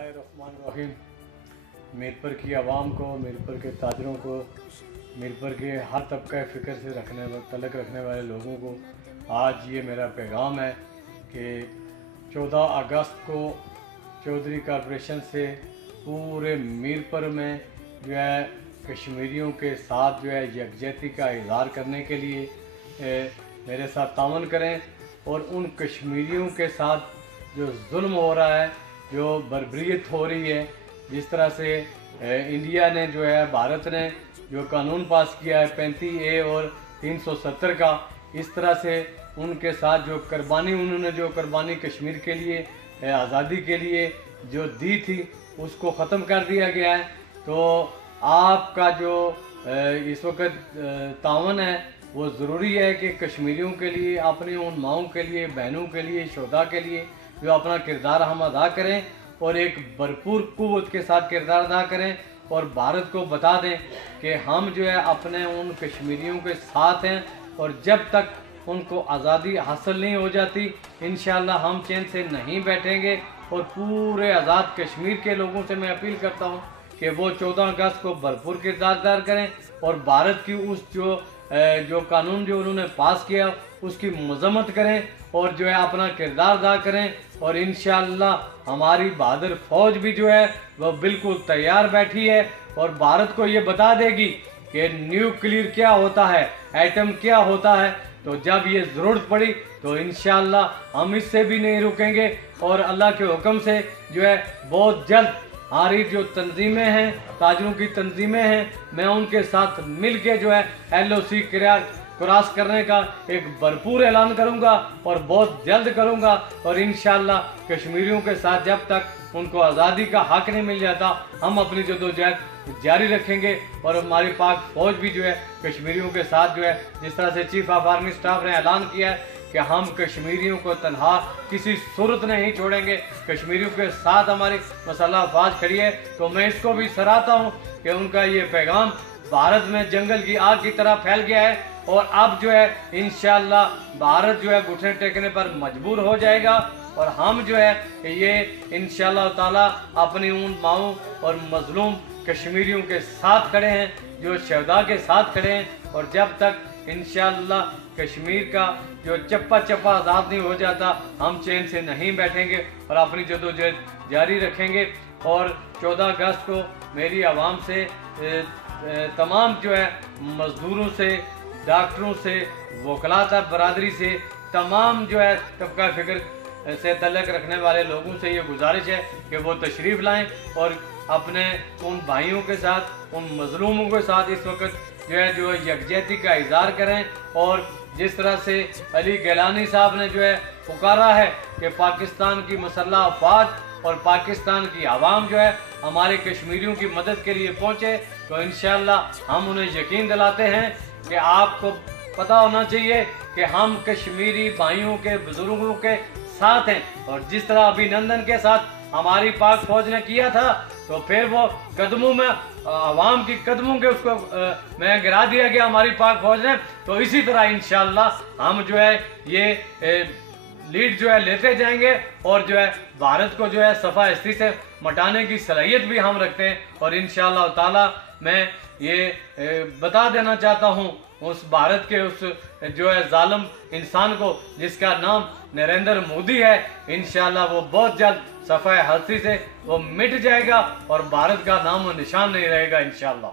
बिस्मिल्लाहिर्रहमानिर्रहीम। मीरपुर की आवाम को, मीरपुर के ताजरों को, मीरपुर के हर तबका फ़िक्र से तल्लुक़ रखने वाले लोगों को आज ये मेरा पैगाम है कि 14 अगस्त को चौधरी कॉर्पोरेशन से पूरे मीरपुर में जो है कश्मीरियों के साथ जो है यकजहती का इज़हार करने के लिए मेरे साथ तावन करें और उन कश्मीरियों के साथ जो जुल्म हो रहा है, जो बर्बरियत हो रही है, जिस तरह से इंडिया ने जो है, भारत ने जो कानून पास किया है 35A और 370 का, इस तरह से उनके साथ जो कुर्बानी उन्होंने जो कुर्बानी कश्मीर के लिए आज़ादी के लिए जो दी थी उसको ख़त्म कर दिया गया है। तो आपका जो इस वक्त तावन है वो ज़रूरी है कि कश्मीरियों के लिए, अपनी उन माओं के लिए, बहनों के लिए, शोधा के लिए जो अपना किरदार हम अदा करें और एक भरपूर कुव्वत के साथ किरदार अदा करें और भारत को बता दें कि हम जो है अपने उन कश्मीरियों के साथ हैं और जब तक उनको आज़ादी हासिल नहीं हो जाती इंशाअल्लाह हम चैन से नहीं बैठेंगे। और पूरे आज़ाद कश्मीर के लोगों से मैं अपील करता हूँ कि वो 14 अगस्त को भरपूर किरदार अदा करें और भारत की उस जो कानून जो उन्होंने पास किया उसकी मजम्मत करें और जो है अपना किरदार अदा करें। और इंशाअल्लाह हमारी बहादुर फौज भी जो है वह बिल्कुल तैयार बैठी है और भारत को ये बता देगी कि न्यूक्लियर क्या होता है, एटम क्या होता है। तो जब ये ज़रूरत पड़ी तो इंशाअल्लाह हम इससे भी नहीं रुकेंगे और अल्लाह के हुक्म से जो है बहुत जल्द हमारी जो तंजीमें हैं, ताजरों की तंजीमें हैं, मैं उनके साथ मिल के जो है LOC क्रॉस करने का एक भरपूर ऐलान करूंगा और बहुत जल्द करूंगा। और इंशाअल्लाह कश्मीरियों के साथ जब तक उनको आज़ादी का हक नहीं मिल जाता हम अपनी जद्दोजहद जारी रखेंगे। और हमारी पाक फौज भी जो है कश्मीरियों के साथ जो है, जिस तरह से चीफ ऑफ आर्मी स्टाफ ने ऐलान किया है कि हम कश्मीरियों को तनहा किसी सूरत में नहीं छोड़ेंगे, कश्मीरियों के साथ हमारी मसल्ह अफवाज खड़ी है। तो मैं इसको भी सराहता हूँ कि उनका ये पैगाम भारत में जंगल की आग की तरह फैल गया है और अब जो है इंशाअल्लाह भारत जो है घुटने टेकने पर मजबूर हो जाएगा और हम जो है ये इंशाअल्लाह ताला अपनी उन माओं और मजलूम कश्मीरियों के साथ खड़े हैं, जो शहदा के साथ खड़े हैं। और जब तक इंशाअल्लाह कश्मीर का जो चप्पा चप्पा आज़ाद नहीं हो जाता हम चैन से नहीं बैठेंगे और अपनी जद्दोजहद जारी रखेंगे। और 14 अगस्त को मेरी आवाम से तमाम जो है मजदूरों से, डॉक्टरों से, वकलात बरादरी से, तमाम जो है तबका फ़िक्र से तल्लुक़ रखने वाले लोगों से ये गुजारिश है कि वो तशरीफ़ लाएं और अपने उन भाइयों के साथ, उन मजलूमों के साथ इस वक्त जो है जो यकजहती का इज़हार करें। और जिस तरह से अली गिलानी साहब ने जो है पुकारा है कि पाकिस्तान की मसल्ह अफवाज और पाकिस्तान की आवाम जो है हमारे कश्मीरियों की मदद के लिए पहुँचे, तो इंशाअल्लाह हम उन्हें यकीन दिलाते हैं कि आपको पता होना चाहिए कि हम कश्मीरी भाइयों के, बुजुर्गों के साथ हैं। और जिस तरह अभिनंदन के साथ हमारी पाक फौज ने किया था तो फिर वो कदमों में आवाम की कदमों के उसको में गिरा दिया गया हमारी पाक फौज ने। तो इसी तरह इंशाअल्लाह हम जो है ये लीड जो है लेते जाएंगे और जो है भारत को जो है सफ़ा हस्ती से मटाने की सलाहियत भी हम रखते हैं। और इंशाअल्लाह ताला मैं ये बता देना चाहता हूँ उस भारत के उस जो है जालिम इंसान को जिसका नाम नरेंद्र मोदी है, इंशाअल्लाह वो बहुत जल्द सफ़ा हस्ती से वो मिट जाएगा और भारत का नाम और निशान नहीं रहेगा इंशाअल्लाह।